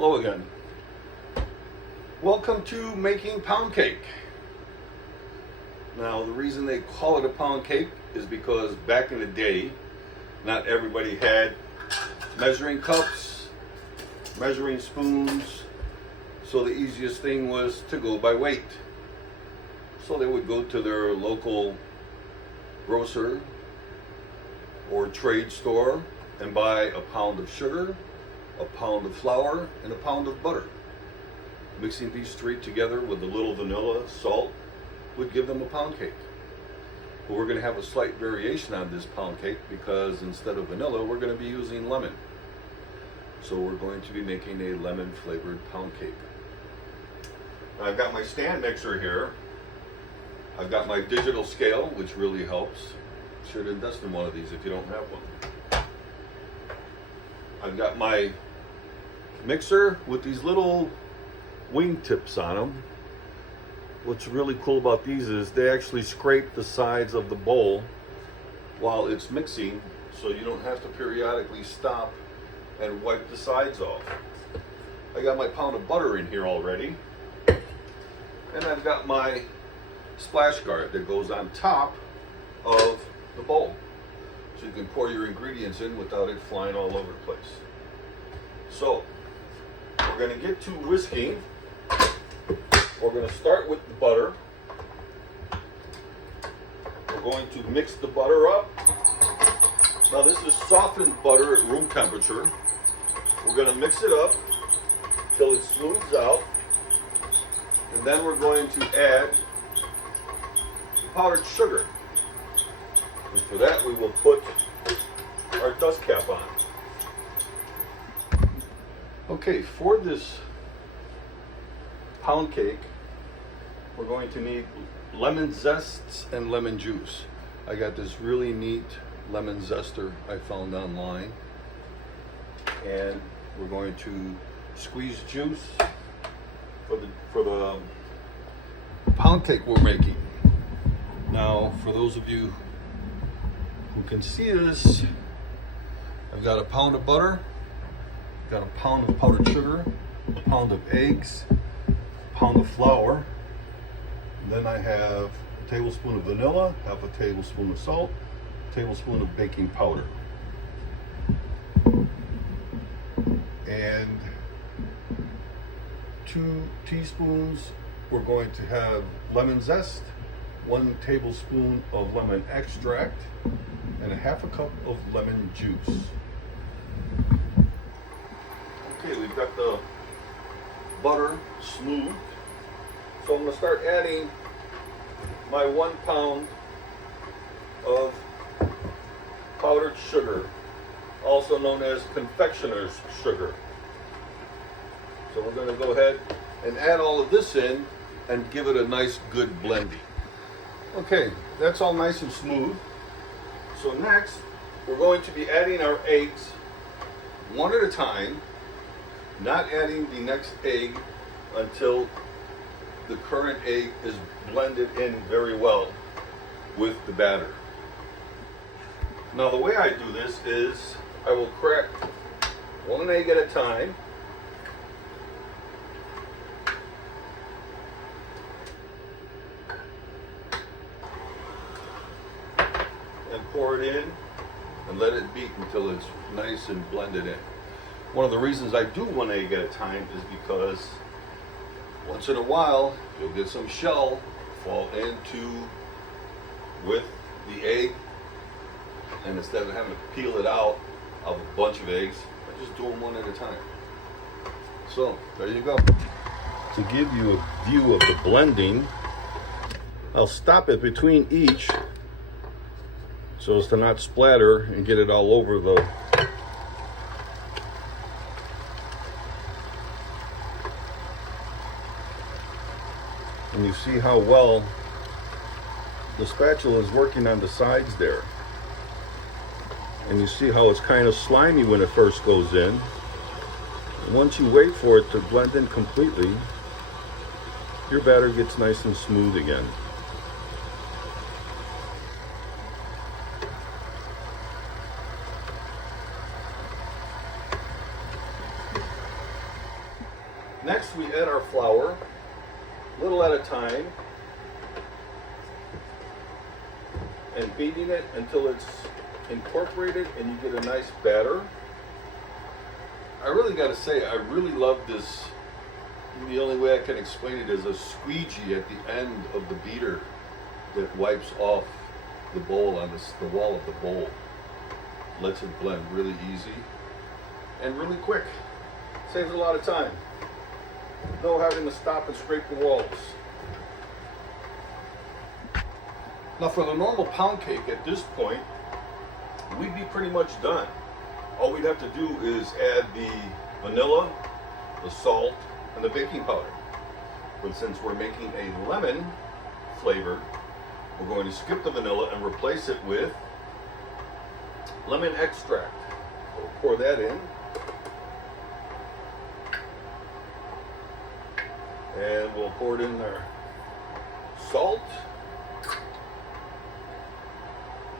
Hello again. Welcome to making pound cake. Now the reason they call it a pound cake is because back in the day, not everybody had measuring cups, measuring spoons, so the easiest thing was to go by weight. So they would go to their local grocer or trade store and buy a pound of sugar, a pound of flour, and a pound of butter. Mixing these three together with a little vanilla, salt, would give them a pound cake. But we're going to have a slight variation on this pound cake because instead of vanilla, we're going to be using lemon. So we're going to be making a lemon flavored pound cake. I've got my stand mixer here. I've got my digital scale, which really helps. You should invest in one of these if you don't have one. I've got my mixer with these little wing tips on them. What's really cool about these is they actually scrape the sides of the bowl while it's mixing, so you don't have to periodically stop and wipe the sides off. I got my pound of butter in here already, and I've got my splash guard that goes on top of the bowl, so you can pour your ingredients in without it flying all over the place. So we're going to get to whisking. We're going to start with the butter. We're going to mix the butter up. Now this is softened butter at room temperature. We're going to mix it up till it smooths out. And then we're going to add powdered sugar. And for that we will put our dust cap on. Okay, for this pound cake, we're going to need lemon zests and lemon juice. I got this really neat lemon zester I found online, and we're going to squeeze juice for the pound cake we're making. Now, for those of you who can see this, I've got a pound of butter, got a pound of powdered sugar, a pound of eggs, a pound of flour, and then I have a tablespoon of vanilla, half a tablespoon of salt, a tablespoon of baking powder, and 2 teaspoons we're going to have lemon zest, 1 tablespoon of lemon extract, and a half a cup of lemon juice. Okay, we've got the butter smooth, so I'm going to start adding my 1 pound of powdered sugar, also known as confectioner's sugar. So we're going to go ahead and add all of this in and give it a nice good blending. Okay, that's all nice and smooth. So next, we're going to be adding our eggs one at a time, not adding the next egg until the current egg is blended in very well with the batter. Now the way I do this is I will crack 1 egg at a time. And pour it in and let it beat until it's nice and blended in. One of the reasons I do 1 egg at a time is because once in a while you'll get some shell fall into with the egg, and instead of having to peel it out of a bunch of eggs, I just do them 1 at a time. So there you go. To give you a view of the blending, I'll stop it between each so as to not splatter and get it all over the and you see how well the spatula is working on the sides there. And you see how it's kind of slimy when it first goes in. And once you wait for it to blend in completely, your batter gets nice and smooth again. Next, we add our flour, little at a time, and beating it until it's incorporated and you get a nice batter. I really got to say, I really love this. The only way I can explain it is a squeegee at the end of the beater that wipes off the bowl on the wall of the bowl. Lets it blend really easy and really quick. Saves a lot of time. No having to stop and scrape the walls. Now for the normal pound cake at this point, we'd be pretty much done. All we'd have to do is add the vanilla, the salt, and the baking powder. But since we're making a lemon flavor, we're going to skip the vanilla and replace it with lemon extract. We'll pour that in. And we'll pour it in there. Salt,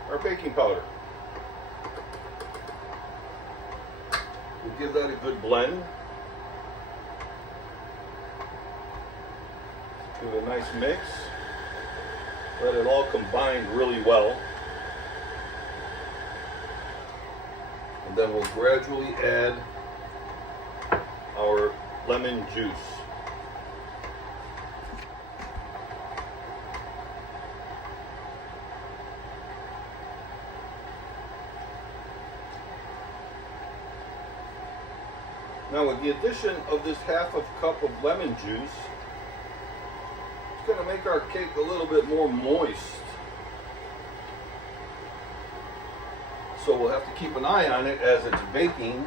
our baking powder. We'll give that a good blend. Give it a nice mix. Let it all combine really well. And then we'll gradually add our lemon juice. Now with the addition of this half a cup of lemon juice, it's going to make our cake a little bit more moist. So we'll have to keep an eye on it as it's baking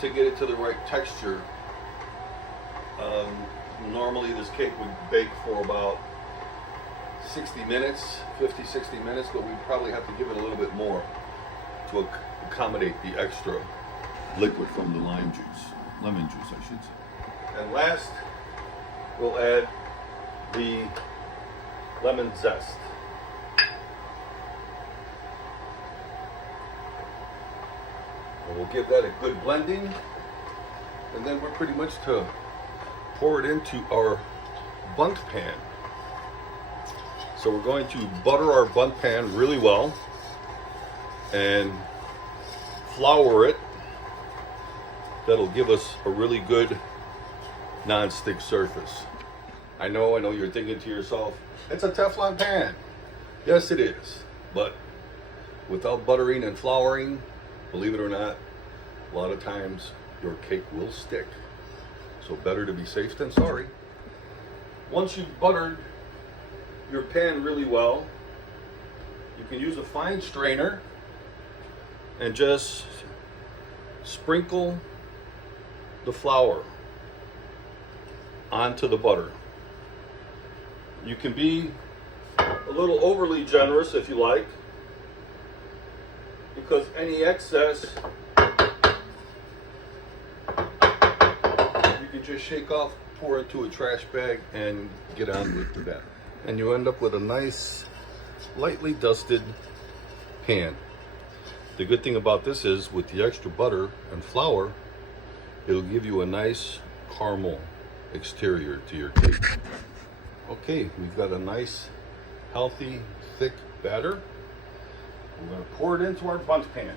to get it to the right texture. Normally this cake would bake for about 60 minutes, 50, 60 minutes, but we probably have to give it a little bit more to accommodate the extra liquid from the lemon juice, I should say. And last, we'll add the lemon zest. And we'll give that a good blending, and then we're pretty much to pour it into our bundt pan. So we're going to butter our bundt pan really well and flour it. That'll give us a really good non-stick surface. I know you're thinking to yourself, it's a Teflon pan. Yes, it is. But without buttering and flouring, believe it or not, a lot of times your cake will stick. So better to be safe than sorry. Once you've buttered your pan really well, you can use a fine strainer and just sprinkle the flour onto the butter. You can be a little overly generous if you like, because any excess you can just shake off, pour into a trash bag, and get on with that. And you end up with a nice, lightly dusted pan. The good thing about this is, with the extra butter and flour, it'll give you a nice caramel exterior to your cake. Okay, we've got a nice, healthy, thick batter. We're going to pour it into our bundt pan.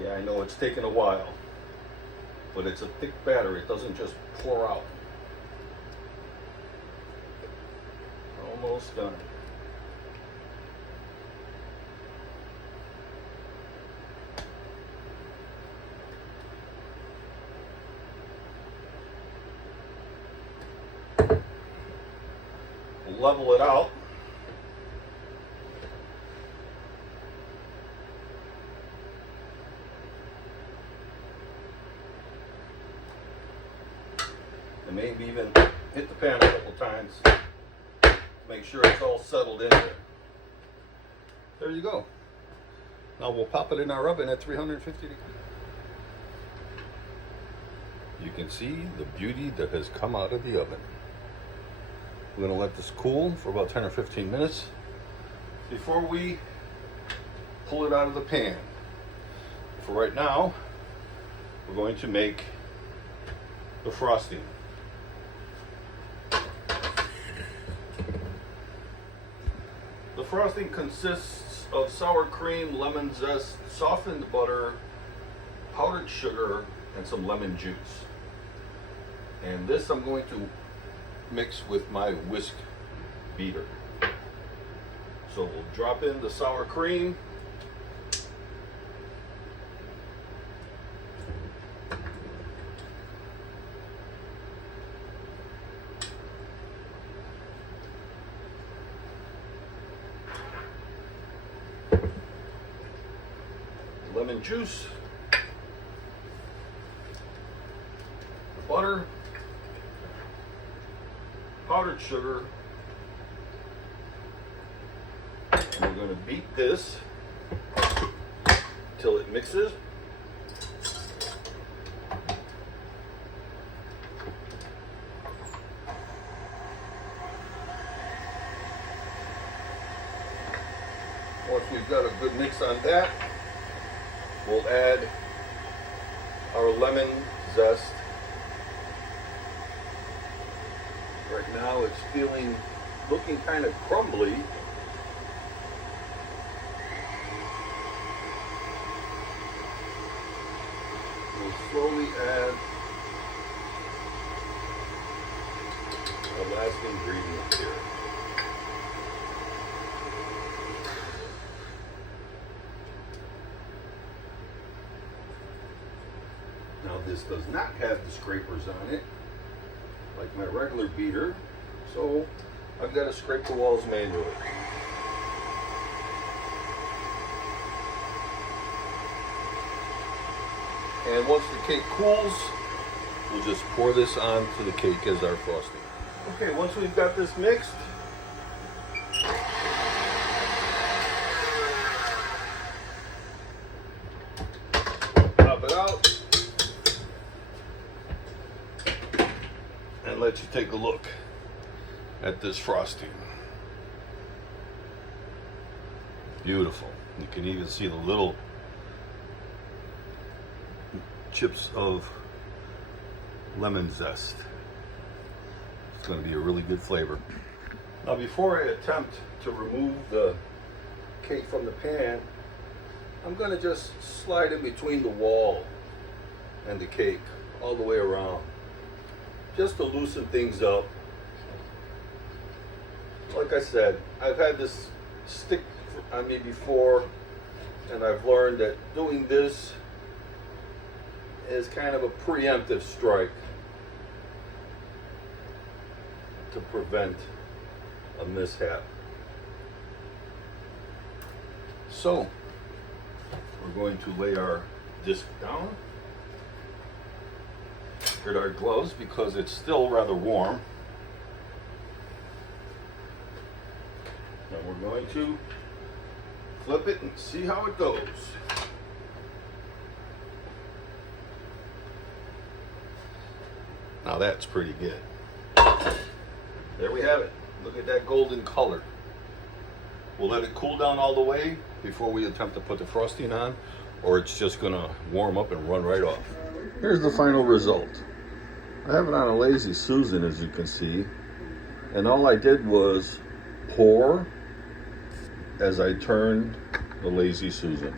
Yeah, I know it's taken a while, but it's a thick batter. It doesn't just pour out. Almost done. level it out. And maybe even hit the pan a couple times to make sure it's all settled in there. There you go. Now we'll pop it in our oven at 350 degrees. You can see the beauty that has come out of the oven. We're going to let this cool for about 10 or 15 minutes before we pull it out of the pan. For right now, we're going to make the frosting. The frosting consists of sour cream, lemon zest, softened butter, powdered sugar, and some lemon juice. And this I'm going to mix with my whisk beater. So we'll drop in the sour cream. Lemon juice, butter, powdered sugar, and we're going to beat this till it mixes. Once we've got a good mix on that, we'll add our lemon zest. Right now it's looking kind of crumbly. We'll slowly add our last ingredient here. Now this does not have the scrapers on it, like my regular beater, so I've got to scrape the walls manually. And once the cake cools, we'll just pour this onto the cake as our frosting. Okay, once we've got this mixed, pop it out and let you take a look at this frosting. Beautiful. You can even see the little chips of lemon zest. It's going to be a really good flavor. Now before I attempt to remove the cake from the pan, I'm going to just slide it between the wall and the cake all the way around, just to loosen things up. Like I said, I've had this stick on me before, and I've learned that doing this is kind of a preemptive strike to prevent a mishap. So we're going to lay our disc down, get our gloves because it's still rather warm. Now we're going to flip it and see how it goes. Now that's pretty good. There we have it. Look at that golden color. We'll let it cool down all the way before we attempt to put the frosting on, or it's just gonna warm up and run right off. Here's the final result. I have it on a Lazy Susan, as you can see, and all I did was pour as I turned the Lazy Susan.